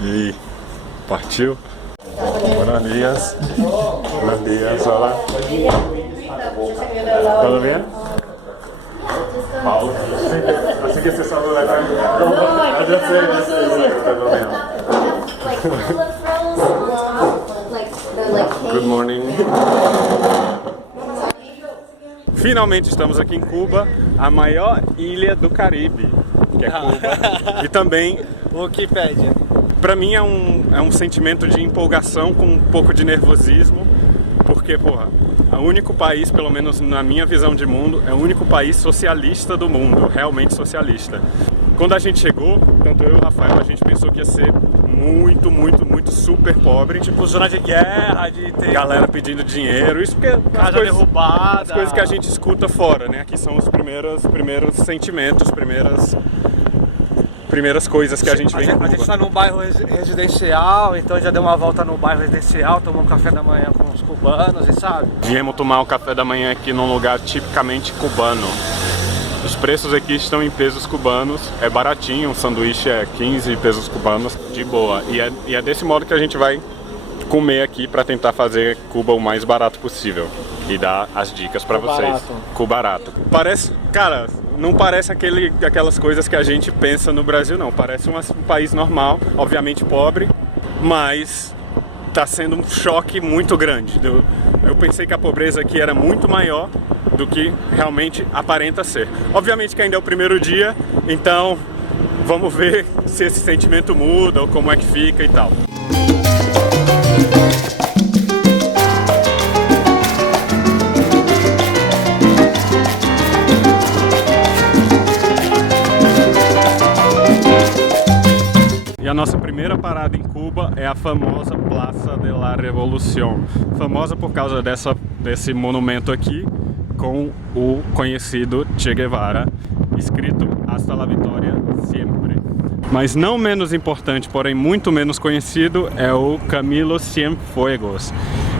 E aí, partiu? Buenos días. Buenos días, hola. ¿Todo bien? Paulo. Así que se saluda acá. No, Ya sé, todo bien. Good morning. Finalmente estamos aqui em Cuba, a maior ilha do Caribe, que é Cuba. E também, Wikipédia. pra mim é um sentimento de empolgação com um pouco de nervosismo, porque, porra, é o único país, pelo menos na minha visão de mundo, é o único país socialista do mundo, realmente socialista. Quando a gente chegou, tanto eu e o Rafael, a gente pensou que ia ser muito super pobre. Tipo, zona de guerra, de ter Galera pedindo dinheiro, isso porque casa derrubada. as coisas que a gente escuta fora, né? Aqui são os primeiros sentimentos, primeiras coisas que a gente vê em Cuba. A gente tá num bairro residencial, então já deu uma volta no bairro residencial, tomou um café da manhã com os cubanos, e sabe? Viemos tomar o café da manhã aqui num lugar tipicamente cubano. Os preços aqui estão em pesos cubanos, é baratinho, um sanduíche é 15 pesos cubanos, de boa. E é desse modo que a gente vai comer aqui para tentar fazer Cuba o mais barato possível e dar as dicas para vocês. Cubarato. Parece, cara, não parece aquelas coisas que a gente pensa no Brasil, não. Parece um país normal, obviamente pobre, mas tá sendo um choque muito grande. Eu pensei que a pobreza aqui era muito maior do que realmente aparenta ser. Obviamente que ainda é o primeiro dia, então vamos ver se esse sentimento muda ou como é que fica e tal. E a nossa primeira parada em Cuba é a famosa Plaza de la Revolución, famosa por causa desse monumento aqui com o conhecido Che Guevara, escrito Hasta la Victoria Siempre. Mas não menos importante, porém muito menos conhecido, é o Camilo Cienfuegos.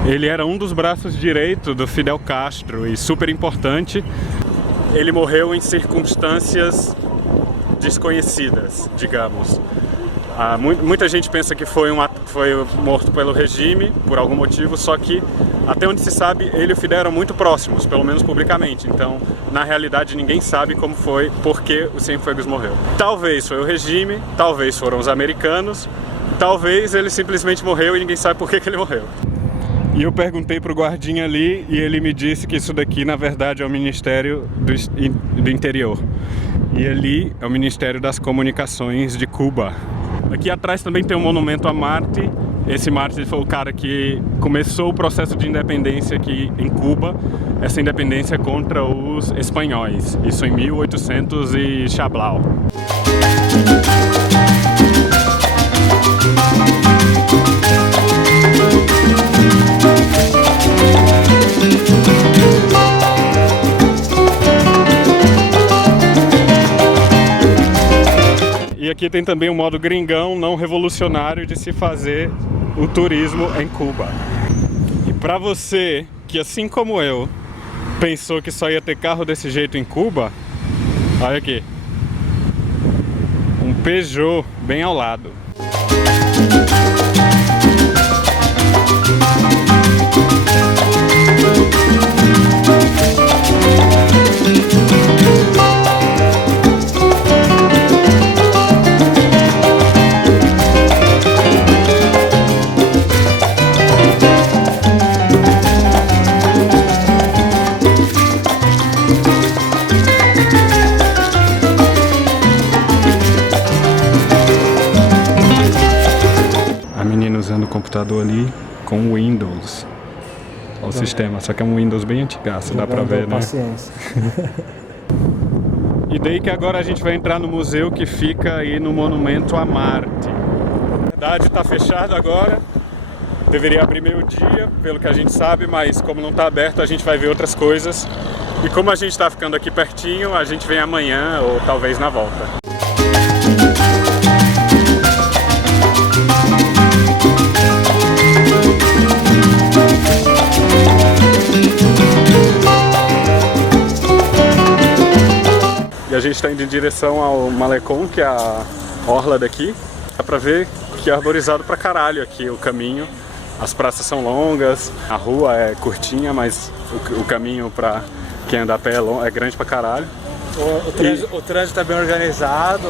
Ele era um dos braços direitos do Fidel Castro e super importante. Ele morreu em circunstâncias desconhecidas, digamos. Muita gente pensa que foi morto pelo regime, por algum motivo, só que, até onde se sabe, ele e o Fidel eram muito próximos, pelo menos publicamente. Então, na realidade, ninguém sabe como foi, por que o Cienfuegos morreu. Talvez foi o regime, talvez foram os americanos, talvez ele simplesmente morreu e ninguém sabe por que ele morreu. E eu perguntei pro guardinha ali e ele me disse que isso daqui, na verdade, é o Ministério do Interior. E ali é o Ministério das Comunicações de Cuba. Aqui atrás também tem um monumento a Marte. Esse Marte foi o cara que começou o processo de independência aqui em Cuba. Essa independência contra os espanhóis. Isso em 1800 e chablau. E aqui tem também um modo gringão, não revolucionário, de se fazer o turismo em Cuba. E para você que, assim como eu, pensou que só ia ter carro desse jeito em Cuba, olha aqui, um Peugeot bem ao lado. Usando o computador ali com Windows. Olha o sistema, só que é um Windows bem antigaço, dá pra ver, né? Paciência. E daí que agora a gente vai entrar no museu que fica aí no Monumento a Marte. Na verdade tá fechado agora, deveria abrir meio-dia, pelo que a gente sabe, mas como não tá aberto a gente vai ver outras coisas. E como a gente tá ficando aqui pertinho, a gente vem amanhã ou talvez na volta. E a gente está indo em direção ao Malecón, que é orla daqui. Dá pra ver que é arborizado pra caralho aqui o caminho. As praças são longas, a rua é curtinha, mas o caminho pra quem anda a pé é grande pra caralho. O trânsito é bem organizado.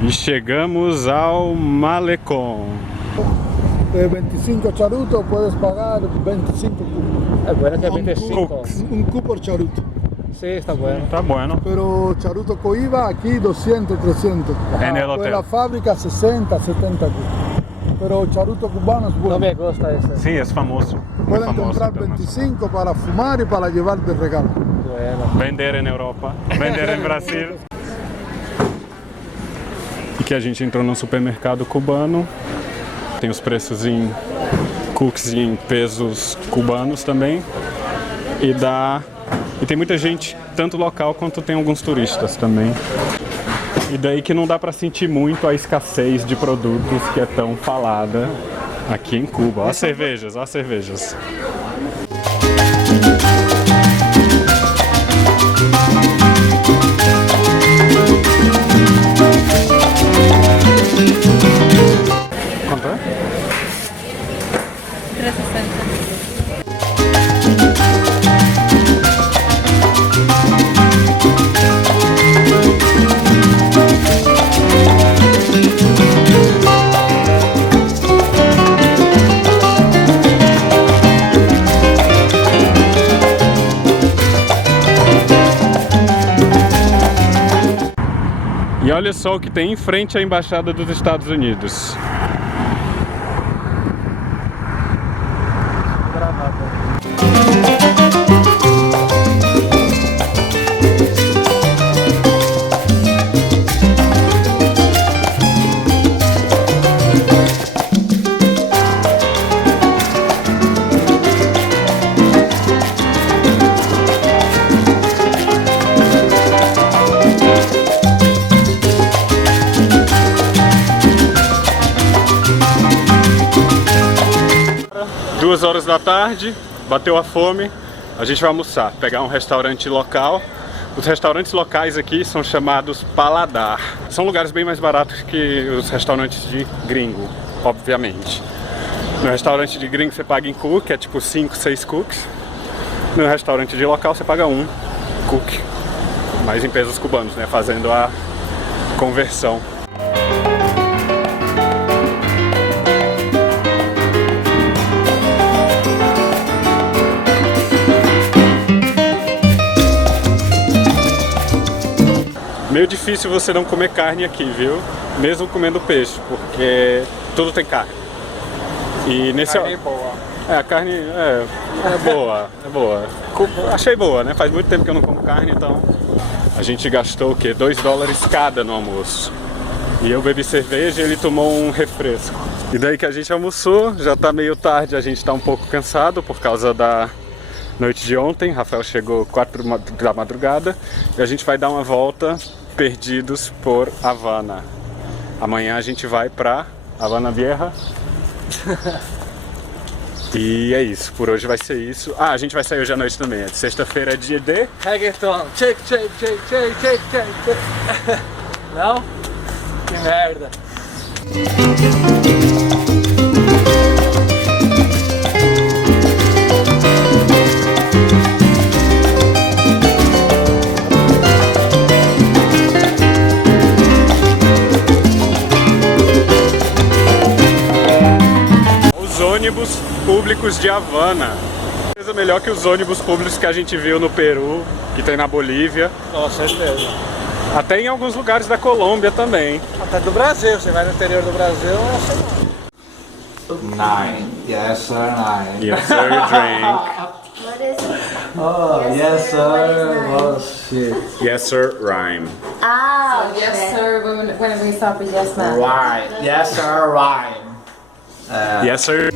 E chegamos ao Malecón. 25 charutos, puedes pagar 25 cupos. É bueno que é 25. Un cupo por charuto. Sí, está bueno. Tá bueno. Pero charuto Coiba aquí 200, 300. En el Pues hotel. la fábrica 60, 70 cupos. Pero charuto cubano es No bueno. me gusta ese. Sim, é famoso. Pueden famoso comprar internacional. 25 para fumar y para llevar de regalo. Bueno. Vender na Europa, vender no Brasil. E que a gente entrou num supermercado cubano. Tem os preços em cookies em pesos cubanos também. E tem muita gente, tanto local quanto tem alguns turistas também. E daí que não dá pra sentir muito a escassez de produtos que é tão falada aqui em Cuba. Ó as cervejas, ó as cervejas. Quanto é? 360. E olha só o que tem em frente à Embaixada dos Estados Unidos. Duas horas da tarde, bateu a fome, a gente vai almoçar, pegar um restaurante local. Os restaurantes locais aqui são chamados paladar. São lugares bem mais baratos que os restaurantes de gringo, obviamente. No restaurante de gringo você paga em cookie, é tipo 5, 6 cookies. No restaurante de local você paga um cookie, mas em pesos cubanos, né, fazendo a conversão. Meio difícil você não comer carne aqui, viu? Mesmo comendo peixe, porque tudo tem carne. E nesse Carne boa. a carne é boa, é boa. Achei boa, né? Faz muito tempo que eu não como carne, então a gente gastou o quê? $2 cada no almoço. E eu bebi cerveja e ele tomou um refresco. E daí que a gente almoçou, já tá meio tarde, a gente tá um pouco cansado por causa da noite de ontem. Rafael chegou 4 da madrugada e a gente vai dar uma volta perdidos por Havana. Amanhã a gente vai pra Havana Vieja. E é isso, por hoje vai ser isso. Ah, a gente vai sair hoje à noite também. Sexta-feira é dia de... Reggaeton. Shake, shake, shake, shake, shake, shake. Não? Que merda. Ônibus públicos de Havana. Coisa melhor que os ônibus públicos que a gente viu no Peru, que tem na Bolívia. Com certeza. Até em alguns lugares da Colômbia também. Até do Brasil, você vai no interior do Brasil, é assim. 9. Yes, sir, 9. Yes, sir, drink. What is it? Oh, yes, sir. Oh, shit. Yes, sir, rhyme. Ah, So yes, sir, when we stop with yes, ma'am. Right. Yes, sir, right. Yes, sir.